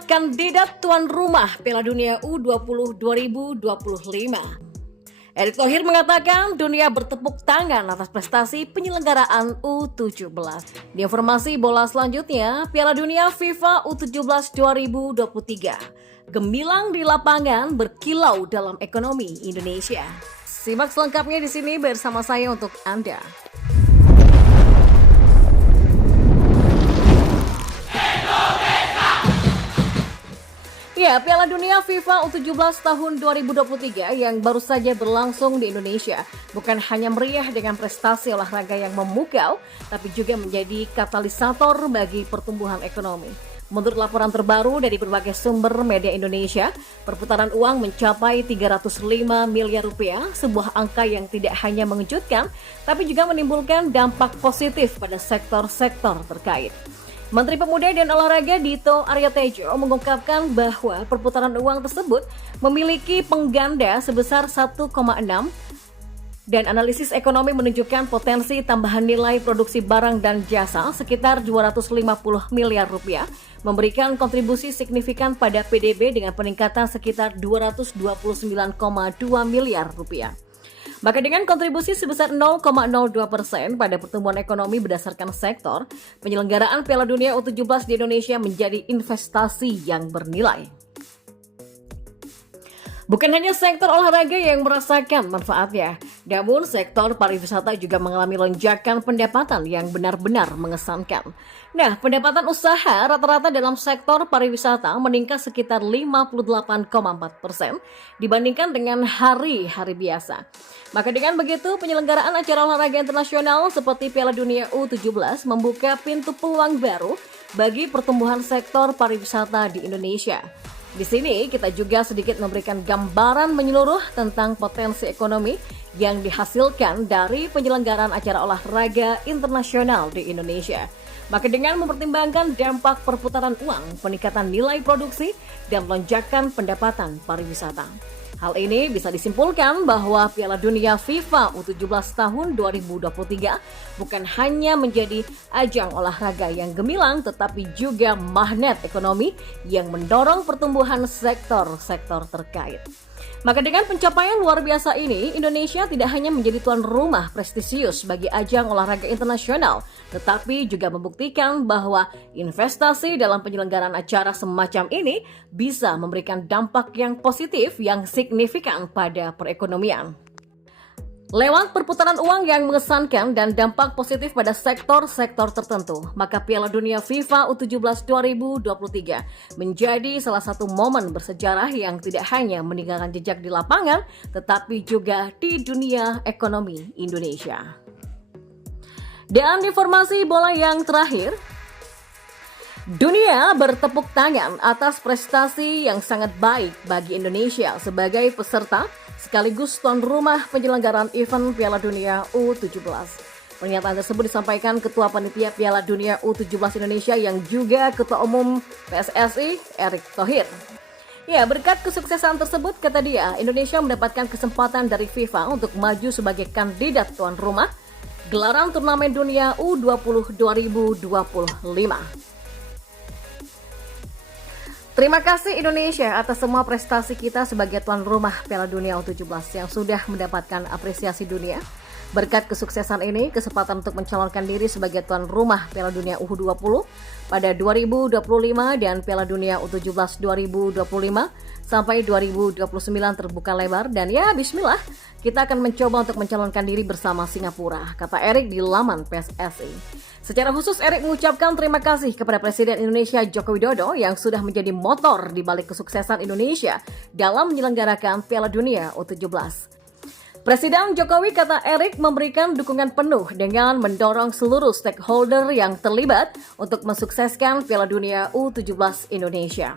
adalah kandidat tuan rumah Piala Dunia U20 2025. Erick Thohir mengatakan dunia bertepuk tangan atas prestasi penyelenggaraan U17. Di informasi bola selanjutnya, Piala Dunia FIFA U17 2023. Gemilang di lapangan, berkilau dalam ekonomi Indonesia. Simak selengkapnya di sini bersama saya untuk Anda. Ya, Piala Dunia FIFA U17 tahun 2023 yang baru saja berlangsung di Indonesia bukan hanya meriah dengan prestasi olahraga yang memukau, tapi juga menjadi katalisator bagi pertumbuhan ekonomi. Menurut laporan terbaru dari berbagai sumber media Indonesia, perputaran uang mencapai 305 miliar rupiah, sebuah angka yang tidak hanya mengejutkan, tapi juga menimbulkan dampak positif pada sektor-sektor terkait. Menteri Pemuda dan Olahraga Dito Aryo Tejo mengungkapkan bahwa perputaran uang tersebut memiliki pengganda sebesar 1,6 dan analisis ekonomi menunjukkan potensi tambahan nilai produksi barang dan jasa sekitar 250 miliar rupiah, memberikan kontribusi signifikan pada PDB dengan peningkatan sekitar 229,2 miliar rupiah. Maka dengan kontribusi sebesar 0,02% pada pertumbuhan ekonomi berdasarkan sektor, penyelenggaraan Piala Dunia U17 di Indonesia menjadi investasi yang bernilai. Bukan hanya sektor olahraga yang merasakan manfaatnya, namun sektor pariwisata juga mengalami lonjakan pendapatan yang benar-benar mengesankan. Nah, pendapatan usaha rata-rata dalam sektor pariwisata meningkat sekitar 58,4% dibandingkan dengan hari-hari biasa. Maka dengan begitu, penyelenggaraan acara olahraga internasional seperti Piala Dunia U17 membuka pintu peluang baru bagi pertumbuhan sektor pariwisata di Indonesia. Di sini kita juga sedikit memberikan gambaran menyeluruh tentang potensi ekonomi yang dihasilkan dari penyelenggaraan acara olahraga internasional di Indonesia. Maka dengan mempertimbangkan dampak perputaran uang, peningkatan nilai produksi, dan lonjakan pendapatan pariwisata. Hal ini bisa disimpulkan bahwa Piala Dunia FIFA U17 tahun 2023 bukan hanya menjadi ajang olahraga yang gemilang, tetapi juga magnet ekonomi yang mendorong pertumbuhan sektor-sektor terkait. Maka dengan pencapaian luar biasa ini, Indonesia tidak hanya menjadi tuan rumah prestisius bagi ajang olahraga internasional, tetapi juga membuktikan bahwa investasi dalam penyelenggaraan acara semacam ini bisa memberikan dampak yang positif yang signifikan pada perekonomian. Lewat perputaran uang yang mengesankan dan dampak positif pada sektor-sektor tertentu, maka Piala Dunia FIFA U17 2023 menjadi salah satu momen bersejarah yang tidak hanya meninggalkan jejak di lapangan, tetapi juga di dunia ekonomi Indonesia. Dan informasi bola yang terakhir, dunia bertepuk tangan atas prestasi yang sangat baik bagi Indonesia sebagai peserta sekaligus tuan rumah penyelenggaraan event Piala Dunia U17. Pernyataan tersebut disampaikan Ketua Panitia Piala Dunia U17 Indonesia yang juga Ketua Umum PSSI, Erick Thohir. Ya, berkat kesuksesan tersebut, kata dia, Indonesia mendapatkan kesempatan dari FIFA untuk maju sebagai kandidat tuan rumah gelaran turnamen dunia U20 2025. Terima kasih Indonesia atas semua prestasi kita sebagai tuan rumah Piala Dunia U17 yang sudah mendapatkan apresiasi dunia. Berkat kesuksesan ini, kesempatan untuk mencalonkan diri sebagai tuan rumah Piala Dunia U20 pada 2025 dan Piala Dunia U17 2025 sampai 2029 terbuka lebar dan ya bismillah, kita akan mencoba untuk mencalonkan diri bersama Singapura, kata Erick di laman PSSI. Secara khusus, Erick mengucapkan terima kasih kepada Presiden Indonesia Joko Widodo yang sudah menjadi motor di balik kesuksesan Indonesia dalam menyelenggarakan Piala Dunia U17. Presiden Jokowi, kata Erick, memberikan dukungan penuh dengan mendorong seluruh stakeholder yang terlibat untuk mensukseskan Piala Dunia U17 Indonesia.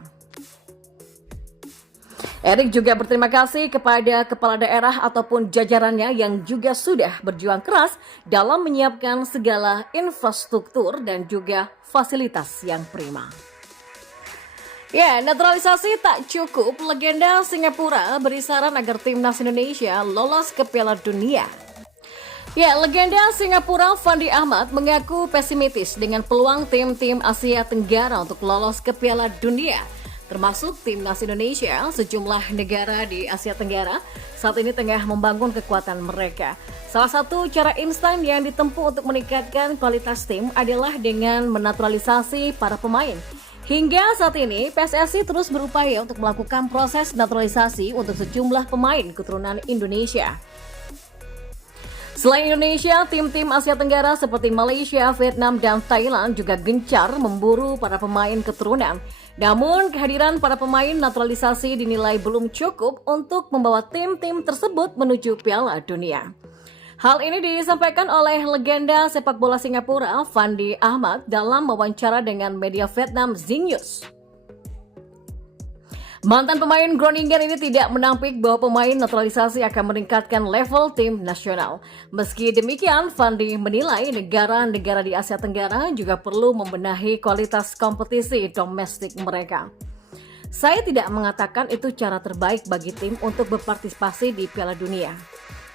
Erick juga berterima kasih kepada kepala daerah ataupun jajarannya yang juga sudah berjuang keras dalam menyiapkan segala infrastruktur dan juga fasilitas yang prima. Ya, naturalisasi tak cukup, legenda Singapura berisaran agar timnas Indonesia lolos ke Piala Dunia. Ya, legenda Singapura Fandi Ahmad mengaku pesimistis dengan peluang tim-tim Asia Tenggara untuk lolos ke Piala Dunia. termasuk timnas Indonesia. Sejumlah negara di Asia Tenggara saat ini tengah membangun kekuatan mereka. Salah satu cara instan yang ditempuh untuk meningkatkan kualitas tim adalah dengan menaturalisasi para pemain. Hingga saat ini, PSSI terus berupaya untuk melakukan proses naturalisasi untuk sejumlah pemain keturunan Indonesia. Selain Indonesia, tim-tim Asia Tenggara seperti Malaysia, Vietnam, dan Thailand juga gencar memburu para pemain keturunan. Namun, kehadiran para pemain naturalisasi dinilai belum cukup untuk membawa tim-tim tersebut menuju Piala Dunia. Hal ini disampaikan oleh legenda sepak bola Singapura, Fandi Ahmad, dalam wawancara dengan media Vietnam Zing-News. Mantan pemain Groningen ini tidak menampik bahwa pemain naturalisasi akan meningkatkan level tim nasional. Meski demikian, Fandi menilai negara-negara di Asia Tenggara juga perlu membenahi kualitas kompetisi domestik mereka. Saya tidak mengatakan itu cara terbaik bagi tim untuk berpartisipasi di Piala Dunia.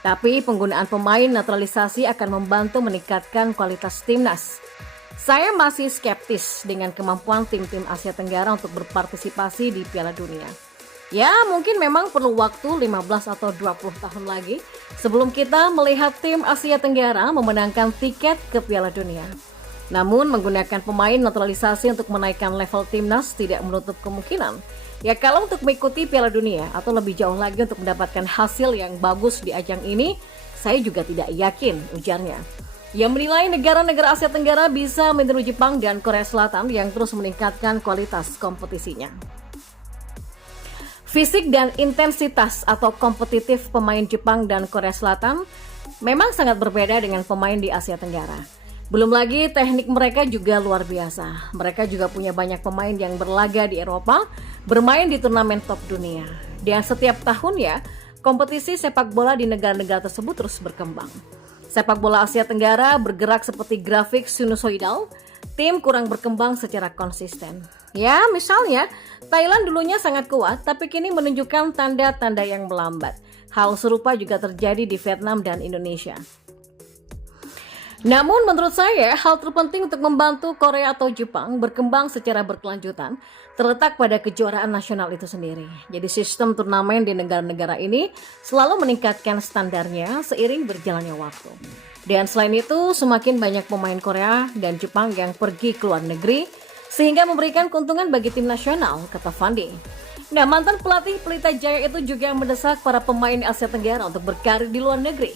Tapi penggunaan pemain naturalisasi akan membantu meningkatkan kualitas timnas. Saya masih skeptis dengan kemampuan tim-tim Asia Tenggara untuk berpartisipasi di Piala Dunia. Ya, mungkin memang perlu waktu 15 atau 20 tahun lagi sebelum kita melihat tim Asia Tenggara memenangkan tiket ke Piala Dunia. Namun, menggunakan pemain naturalisasi untuk menaikkan level timnas tidak menutup kemungkinan. Ya, kalau untuk mengikuti Piala Dunia atau lebih jauh lagi untuk mendapatkan hasil yang bagus di ajang ini, saya juga tidak yakin, ujarnya. Ia menilai negara-negara Asia Tenggara bisa meniru Jepang dan Korea Selatan yang terus meningkatkan kualitas kompetisinya. Fisik dan intensitas atau kompetitif pemain Jepang dan Korea Selatan memang sangat berbeda dengan pemain di Asia Tenggara. Belum lagi teknik mereka juga luar biasa. Mereka juga punya banyak pemain yang berlaga di Eropa, bermain di turnamen top dunia. Dan setiap tahunnya, kompetisi sepak bola di negara-negara tersebut terus berkembang. Sepak bola Asia Tenggara bergerak seperti grafik sinusoidal, tim kurang berkembang secara konsisten. Ya, misalnya, Thailand dulunya sangat kuat, tapi kini menunjukkan tanda-tanda yang melambat. Hal serupa juga terjadi di Vietnam dan Indonesia. Namun menurut saya, hal terpenting untuk membantu Korea atau Jepang berkembang secara berkelanjutan terletak pada kejuaraan nasional itu sendiri. Jadi sistem turnamen di negara-negara ini selalu meningkatkan standarnya seiring berjalannya waktu. Dan selain itu, semakin banyak pemain Korea dan Jepang yang pergi ke luar negeri, sehingga memberikan keuntungan bagi tim nasional, kata Fandi. Nah, mantan pelatih Pelita Jaya itu juga mendesak para pemain Asia Tenggara untuk berkarir di luar negeri.